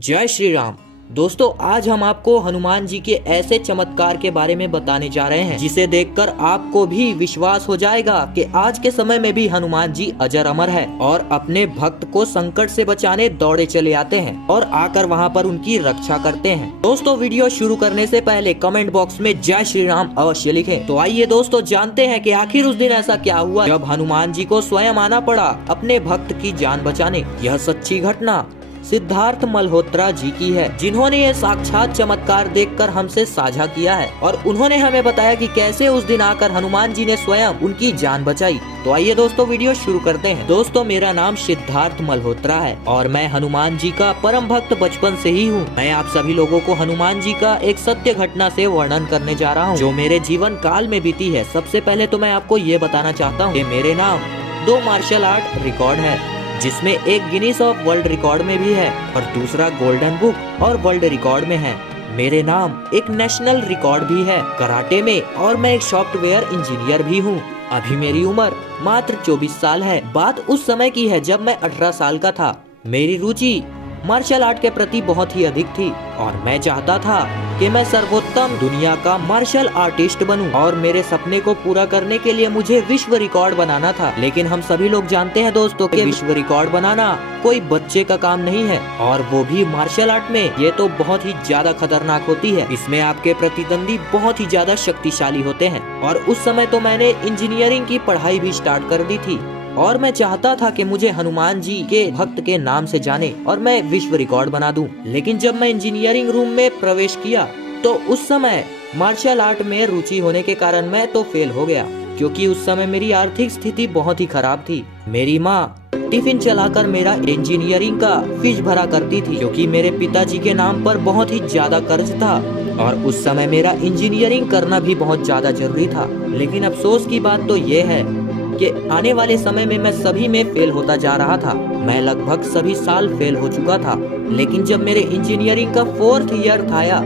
जय श्री राम। दोस्तों, आज हम आपको हनुमान जी के ऐसे चमत्कार के बारे में बताने जा रहे हैं जिसे देखकर आपको भी विश्वास हो जाएगा कि आज के समय में भी हनुमान जी अजर अमर है और अपने भक्त को संकट से बचाने दौड़े चले आते हैं और आकर वहां पर उनकी रक्षा करते हैं। दोस्तों, वीडियो शुरू करने से पहले कमेंट बॉक्स में जय श्री राम अवश्य लिखें। तो आइए दोस्तों, जानते हैं कि आखिर उस दिन ऐसा क्या हुआ जब हनुमान जी को स्वयं आना पड़ा अपने भक्त की जान बचाने। यह सच्ची घटना सिद्धार्थ मल्होत्रा जी की है, जिन्होंने ये साक्षात चमत्कार देखकर हमसे साझा किया है और उन्होंने हमें बताया कि कैसे उस दिन आकर हनुमान जी ने स्वयं उनकी जान बचाई। तो आइए दोस्तों, वीडियो शुरू करते हैं। दोस्तों, मेरा नाम सिद्धार्थ मल्होत्रा है और मैं हनुमान जी का परम भक्त बचपन से ही हूँ। मैं आप सभी लोगों को हनुमान जी का एक सत्य घटना से वर्णन करने जा रहा हूँ जो मेरे जीवन काल में बीती है। सबसे पहले तो मैं आपको ये बताना चाहता हूँ कि मेरे नाम 2 मार्शल आर्ट रिकॉर्ड है, जिसमें एक गिनीज ऑफ वर्ल्ड रिकॉर्ड में भी है और दूसरा गोल्डन बुक और वर्ल्ड रिकॉर्ड में है। मेरे नाम एक नेशनल रिकॉर्ड भी है कराटे में और मैं एक सॉफ्टवेयर इंजीनियर भी हूँ। अभी मेरी उम्र मात्र 24 साल है। बात उस समय की है जब मैं 18 साल का था। मेरी रुचि मार्शल आर्ट के प्रति बहुत ही अधिक थी और मैं चाहता था कि मैं सर्वोत्तम दुनिया का मार्शल आर्टिस्ट बनूं और मेरे सपने को पूरा करने के लिए मुझे विश्व रिकॉर्ड बनाना था। लेकिन हम सभी लोग जानते हैं दोस्तों कि विश्व रिकॉर्ड बनाना कोई बच्चे का काम नहीं है और वो भी मार्शल आर्ट में। ये तो बहुत ही ज्यादा खतरनाक होती है। इसमें आपके प्रतिद्वंदी बहुत ही ज्यादा शक्तिशाली होते हैं और उस समय तो मैंने इंजीनियरिंग की पढ़ाई भी स्टार्ट कर दी थी और मैं चाहता था कि मुझे हनुमान जी के भक्त के नाम से जाने और मैं विश्व रिकॉर्ड बना दूं। लेकिन जब मैं इंजीनियरिंग रूम में प्रवेश किया तो उस समय मार्शल आर्ट में रुचि होने के कारण मैं तो फेल हो गया, क्योंकि उस समय मेरी आर्थिक स्थिति बहुत ही खराब थी। मेरी माँ टिफिन चलाकर मेरा इंजीनियरिंग का फीस भरा करती थी, क्योंकि मेरे पिताजी के नाम पर बहुत ही ज्यादा कर्ज था और उस समय मेरा इंजीनियरिंग करना भी बहुत ज्यादा जरूरी था। लेकिन अफसोस की बात तो ये है कि आने वाले समय में मैं सभी में फेल होता जा रहा था। मैं लगभग सभी साल फेल हो चुका था। लेकिन जब मेरे इंजीनियरिंग का 4th ईयर था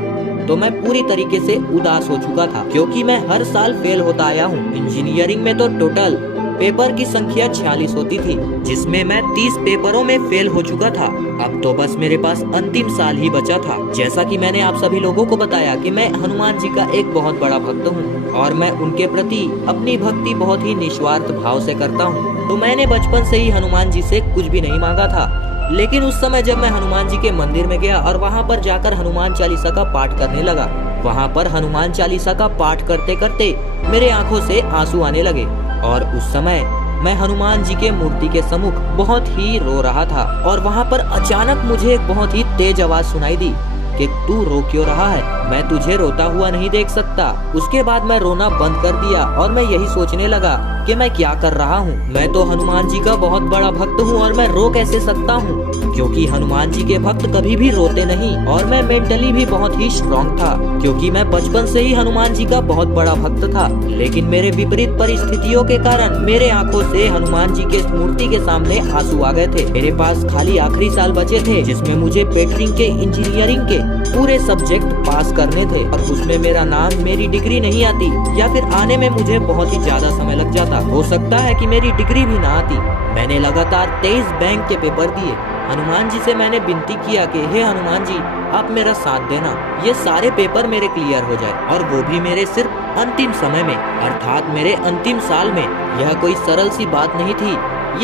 तो मैं पूरी तरीके से उदास हो चुका था, क्योंकि मैं हर साल फेल होता आया हूँ। इंजीनियरिंग में तो टोटल पेपर की संख्या 46 होती थी, जिसमें मैं 30 पेपरों में फेल हो चुका था। अब तो बस मेरे पास अंतिम साल ही बचा था। जैसा कि मैंने आप सभी लोगों को बताया कि मैं हनुमान जी का एक बहुत बड़ा भक्त हूँ और मैं उनके प्रति अपनी भक्ति बहुत ही निस्वार्थ भाव से करता हूँ। तो मैंने बचपन से ही हनुमान जी से कुछ भी नहीं मांगा था। लेकिन उस समय जब मैं हनुमान जी के मंदिर में गया और वहाँ पर जाकर हनुमान चालीसा का पाठ करने लगा, वहाँ पर हनुमान चालीसा का पाठ करते करते मेरे आंखों से आंसू आने लगे और उस समय मैं हनुमान जी के मूर्ति के सम्मुख बहुत ही रो रहा था और वहाँ पर अचानक मुझे एक बहुत ही तेज आवाज सुनाई दी कि तू रो क्यों रहा है, मैं तुझे रोता हुआ नहीं देख सकता। उसके बाद मैं रोना बंद कर दिया और मैं यही सोचने लगा कि मैं क्या कर रहा हूँ। मैं तो हनुमान जी का बहुत बड़ा भक्त हूँ और मैं रो कैसे सकता हूँ, क्योंकि हनुमान जी के भक्त कभी भी रोते नहीं। और मैं मेंटली भी बहुत ही स्ट्रॉन्ग था, क्योंकि मैं बचपन से ही हनुमान जी का बहुत बड़ा भक्त था। लेकिन मेरे विपरीत परिस्थितियों के कारण मेरे आंखों से हनुमान जी के मूर्ति के सामने आंसू आ गए थे। मेरे पास खाली आखिरी साल बचे थे जिसमें मुझे पेटरिंग के इंजीनियरिंग के पूरे सब्जेक्ट पास करने थे और उसमें मेरा नाम, मेरी डिग्री नहीं आती या फिर आने में मुझे बहुत ही ज्यादा समय लग जाता। हो सकता है कि मेरी डिग्री भी ना आती। मैंने लगातार 23 बैंक के पेपर दिए। हनुमान जी से मैंने विनती किया कि हे हनुमान जी, आप मेरा साथ देना, ये सारे पेपर मेरे क्लियर हो जाए और वो भी मेरे सिर्फ अंतिम समय में, अर्थात मेरे अंतिम साल में। यह कोई सरल सी बात नहीं थी,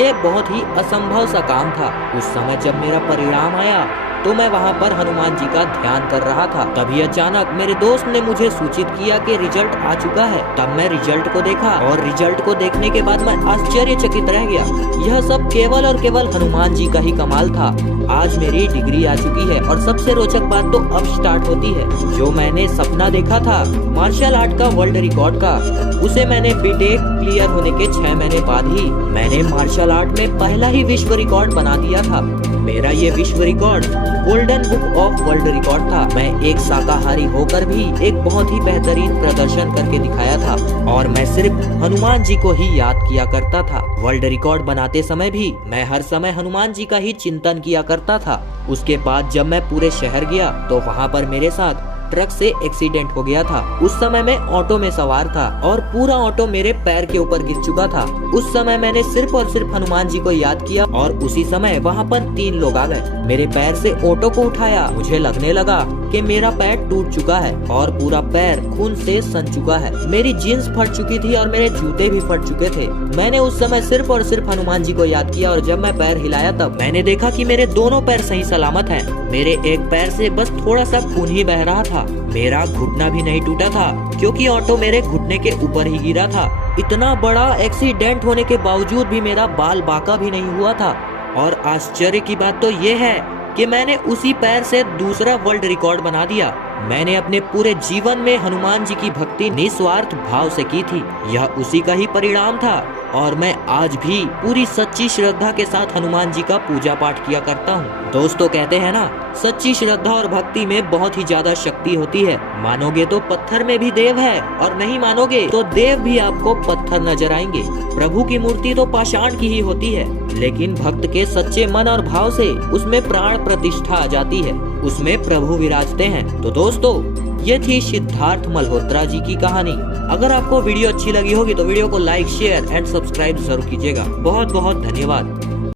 ये बहुत ही असंभव सा काम था। उस समय जब मेरा परिणाम आया तो मैं वहाँ पर हनुमान जी का ध्यान कर रहा था। तभी अचानक मेरे दोस्त ने मुझे सूचित किया कि रिजल्ट आ चुका है। तब मैं रिजल्ट को देखा और रिजल्ट को देखने के बाद मैं आश्चर्यचकित रह गया। यह सब केवल और केवल हनुमान जी का ही कमाल था। आज मेरी डिग्री आ चुकी है और सबसे रोचक बात तो अब स्टार्ट होती है। जो मैंने सपना देखा था मार्शल आर्ट का वर्ल्ड रिकॉर्ड का, उसे मैंने बीटेक क्लियर होने के 6 महीने बाद ही मैंने मार्शल आर्ट में पहला ही विश्व रिकॉर्ड बना दिया था। मेरा ये विश्व record golden book of world record था। मैं एक शाकाहारी होकर भी एक बहुत ही बेहतरीन प्रदर्शन करके दिखाया था और मैं सिर्फ हनुमान जी को ही याद किया करता था। वर्ल्ड रिकॉर्ड बनाते समय भी मैं हर समय हनुमान जी का ही चिंतन किया करता था। उसके बाद जब मैं पूरे शहर गया तो वहाँ पर मेरे साथ ट्रक से एक्सीडेंट हो गया था। उस समय मैं ऑटो में सवार था और पूरा ऑटो मेरे पैर के ऊपर गिर चुका था। उस समय मैंने सिर्फ और सिर्फ हनुमान जी को याद किया और उसी समय वहाँ पर 3 लोग आ गए। मेरे पैर से ऑटो को उठाया। मुझे लगने लगा कि मेरा पैर टूट चुका है और पूरा पैर खून से सन चुका है। मेरी जीन्स फट चुकी थी और मेरे जूते भी फट चुके थे। मैंने उस समय सिर्फ और सिर्फ हनुमान जी को याद किया और जब मैं पैर हिलाया तब मैंने देखा कि मेरे दोनों पैर सही सलामत हैं। मेरे एक पैर से बस थोड़ा सा खून ही बह रहा था। मेरा घुटना भी नहीं टूटा था क्योंकि ऑटो मेरे घुटने के ऊपर ही गिरा था। इतना बड़ा एक्सीडेंट होने के बावजूद भी मेरा बाल बांका भी नहीं हुआ था। और आश्चर्य की बात तो ये है कि मैंने उसी पैर से दूसरा वर्ल्ड रिकॉर्ड बना दिया। मैंने अपने पूरे जीवन में हनुमान जी की भक्ति निस्वार्थ भाव से की थी। यह उसी का ही परिणाम था और मैं आज भी पूरी सच्ची श्रद्धा के साथ हनुमान जी का पूजा पाठ किया करता हूँ। दोस्तों कहते हैं ना, सच्ची श्रद्धा और भक्ति में बहुत ही ज्यादा शक्ति होती है। मानोगे तो पत्थर में भी देव है और नहीं मानोगे तो देव भी आपको पत्थर नजर आएंगे। प्रभु की मूर्ति तो पाषाण की ही होती है, लेकिन भक्त के सच्चे मन और भाव से उसमें प्राण प्रतिष्ठा आ जाती है, उसमें प्रभु विराजते हैं। तो दोस्तों, ये थी सिद्धार्थ मल्होत्रा जी की कहानी। अगर आपको वीडियो अच्छी लगी होगी तो वीडियो को लाइक, शेयर एंड सब्सक्राइब जरूर कीजिएगा। बहुत बहुत धन्यवाद।